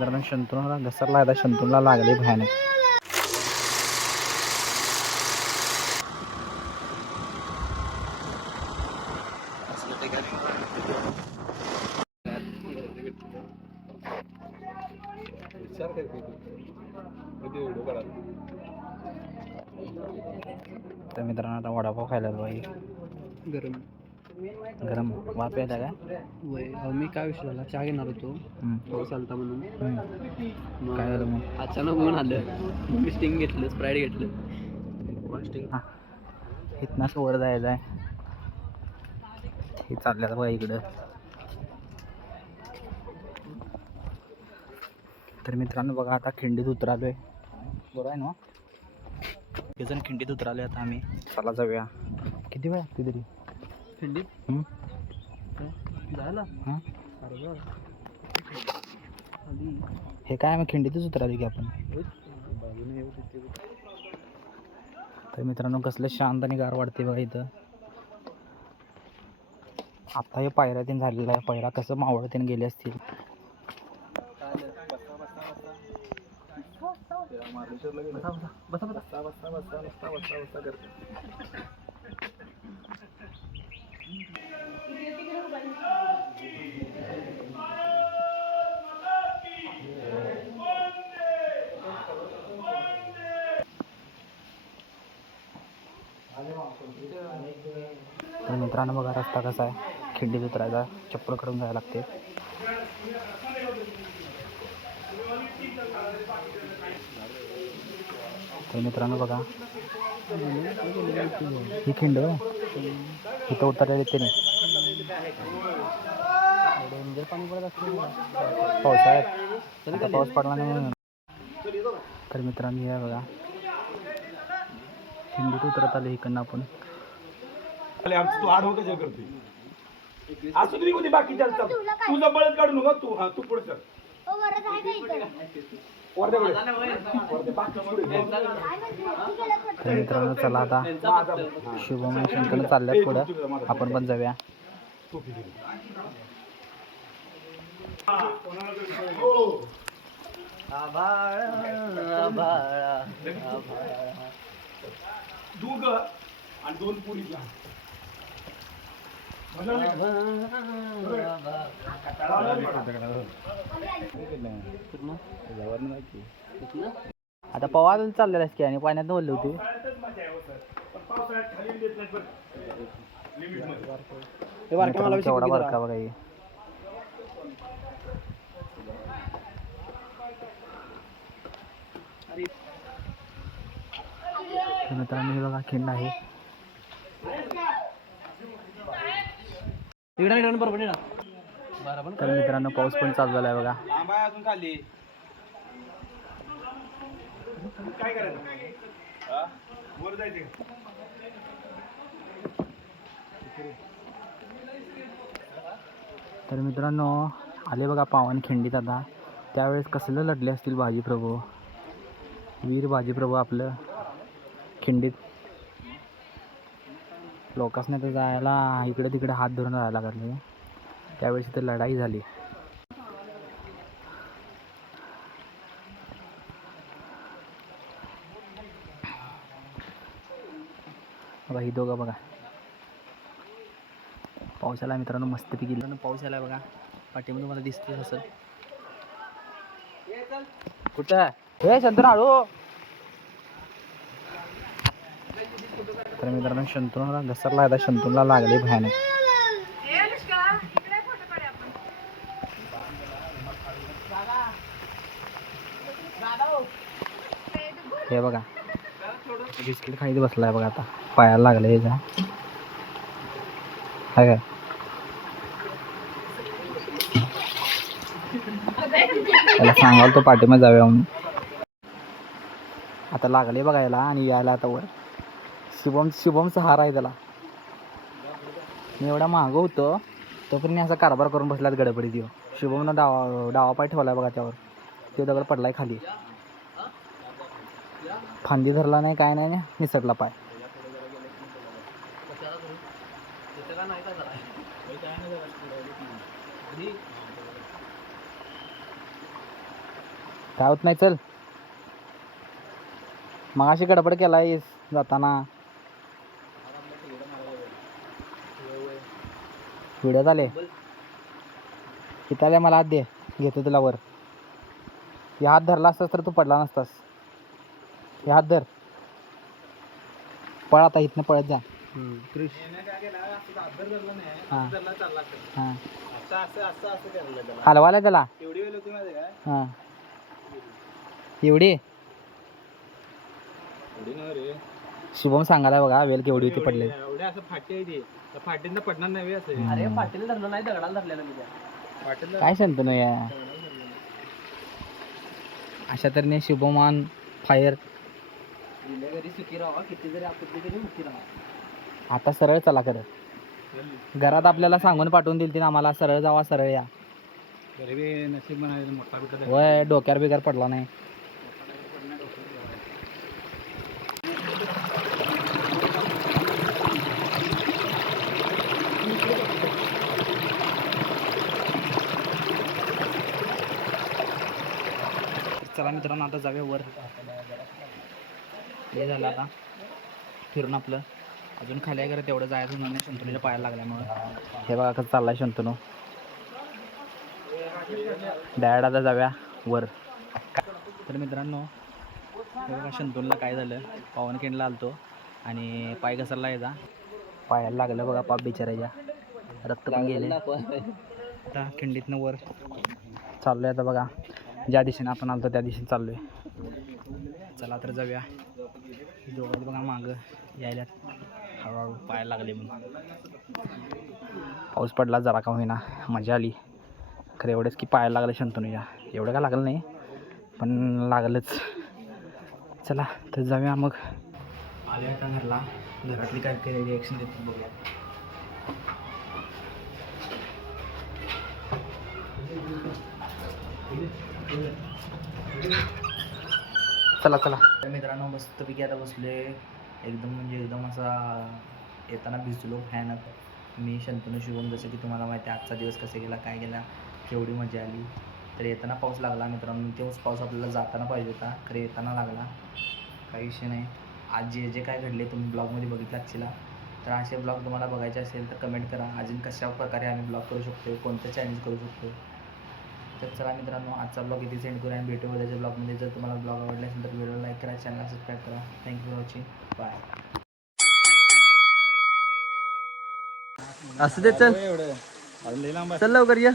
मित्रांनो शंतनूला घसरला आहे, शंतनूला लागले भयानक. तर मित्रांनो आता वडापाव खायला बाई गरम गरम वाफ यायला का? वय मी काय विषय झाला चहा घेणार होतो पाऊस आलता म्हणून काय झालं मग? अचानक ऊन आलं मी स्टिंग घेतलं स्प्राईट घेतलं हां इथनाच वर जायचं आहे. हे चालल्यात बघा इकडं. तर मित्रांनो बघा आता खिंडीत उतरालोय बरोबर आहे ना. हे जण खिंडीत उतराले आता आम्ही. चला जाऊया. किती वेळ लागते तरी थंडीत जायला? हां अरे हे काय आम्ही खिंडीतच उतराले की आपण. तर मित्रांनो कसलं शांत आणि गार वाटते बघा इथं. आता हे पायऱ्या तीन झालेलं आहे. पायऱ्या कसं मावळतीन गेले असतील. तर मित्रांनो बघा रस्ता कसा आहे. खिंडीत उतरायचा चप्पल काढून जायला लागते. तर मित्रांनो बघा ही खिंड इथं उतरायला येते नाही. पाणी पडत असते पावसाळ्यात. आता पाऊस पडला नाही म्हणून. तर मित्रांनो हे बघा खिंडीत उतरत आले इकडनं आपण. तू आडवं कशा करते असं तरी होती बाकी चालतात तुझं बळत काढू नका तू. हा तू पुढे सर तर मित्रांनो चला आता शुभम आणि शंतनू चालल्यात पुढं आपण पण जाऊया. दूध आणि 2 पुरी घ्या. आता पवायला चाललेला की आणि पाण्यात बोलले होते. केवढा बारका बघा हे. मित्रांनो हे बघा खिंड आहे. तर मित्रांनो पाऊस पण चालू झाला आहे बघा. अजून खाली काय करायचं वर जायचं. तर मित्रांनो आले बघा पावन खिंडीत. आता त्यावेळेस कसलं लढले असतील बाजीप्रभू. वीर बाजीप्रभू आपलं खिंडीत. लोकांसने तर जायला इकडे तिकडे हात धरून जायला लागले. त्यावेळेस इथे लढाई झाली. बघा ही दोघं बघा. पाऊस आला मित्रांनो मस्तपैकी. पाऊस आला बघा पाठीमध्ये मला दिसते असेल. कुठं हे शंतनू हळू. तर मित्रांनो शंतनूला घसरला आहे. शंतनूला लागले भयानक. हे बघा बिस्किट खाईत बसलाय बघा. आता पायाला लागले ह्याच्या. काय त्याला सांगाल तो पाठीमध्ये जाऊया म्हणून. आता लागले बघा याला आणि यायला आता वर. शुभमचा हार आहे त्याला. मी एवढा मागं होतो तोपर्यंत असा कारभार करून बसलात गडबडीत. येऊ शुभमनं डावा पाय ठेवलाय बघा त्यावर. तो दगड पडलाय खाली. फांदी धरला नाही काय नाही निसटला पाय. काय होत नाही, चल. मग अशी गडबड केलायस जाताना. व्हिडिओ झाले किती आले मला हात दे, घेतो तुला वर. हे हात धरला असतास तर तू पडला नसतास. हे हात धर, पळ आता इथनं पळत जा. हां हां हलवायला त्याला. हां एवढी शुभम सांगायला बघा वेल केवढी होती पडले. फाटीनं पडणार नाही असं. अरे पाटील धरलं नाही, दगडाला धरलेलं मी त्या. काय सांगतो ना या. अशा तऱ्हेने शुभमान फायर. घरी सुखी राहा, किती जरी आपत्ती तरी मुक्ती राहा. आता सरळ चला खरं. घरात आपल्याला सांगून पाठवून दिली ती आम्हाला, सरळ जावा सरळ या. नशीब म्हणायचं मोठा बिटा. वय डोक्यावर बिगर पडला नाही. चला मित्रांनो आता जाऊया वर. हे झालं आता फिरून आपलं. अजून खाली आहे, तेवढं जायचं म्हणून शंतनूच्या पायाला लागल्यामुळं. हे बघा कसं चाललाय शंतनू. डॅड आता जाऊया वर. तर मित्रांनो हे बघा शंतनूला काय झालं, पावनखिंडला आलतो आणि पाय घसरला याचा. पायाला लागलं बघा पाप बिचारायच्या, रक्त पण गेले. आता खिंडीतनं वर चाललो आहे आता बघा. ज्या दिशेने आपण आलतो त्या दिशेने चाललो आहे. चला तर जाऊया. दोघं बघा मागं यायला हळूहळू पायाला लागले म्हणून. पाऊस पडला जरा का होईना, मजा आली. खरं एवढंच की पायाला लागलं शंतनूच्या. एवढं का लागलं नाही पण लागलंच. चला तर जाऊया मग. आले आता घरला. घरातली काय काय रिॲक्शन देतात बघूया. चला चला तर मित्रांनो मस्तपैकी आता बसले एकदम, म्हणजे एकदम असा येताना भिजलो भयानक. मी शंतनू शुभम, जसं की तुम्हाला माहिती आहे आजचा दिवस कसा गेला काय गेला, केवढी मजा आली. तर येताना पाऊस लागला मित्रांनो. तेव्हाच पाऊस आपल्याला जाताना पाहिजे होता, खरं येताना लागला. काही विषय नाही. आज जे जे काय घडले तुम्ही ब्लॉगमध्ये बघितलं असला, तर असे ब्लॉग तुम्हाला बघायचे असेल तर कमेंट करा. अजून कशा प्रकारे आम्ही ब्लॉग करू शकतो, कोणतं चॅलेंज करू शकतो. तर चला मित्रांनो आजचा ब्लॉग इथे सेंड करूया आणि भेटू उद्याच्या ब्लॉगमध्ये. जर तुम्हाला ब्लॉग आवडला असेल तर व्हिडिओ लाईक करा, चॅनलला सबस्क्राईब करा. Thank you for watching. बाय. असं ते चल लवकर ये.